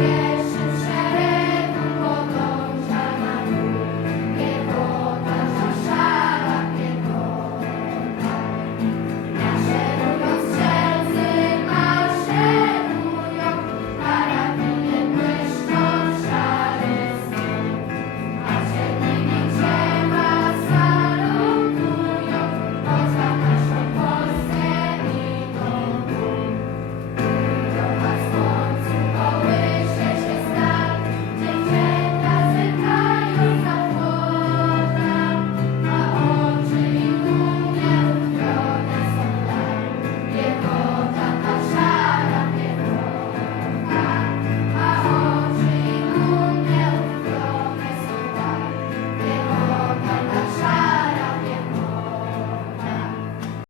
Yeah.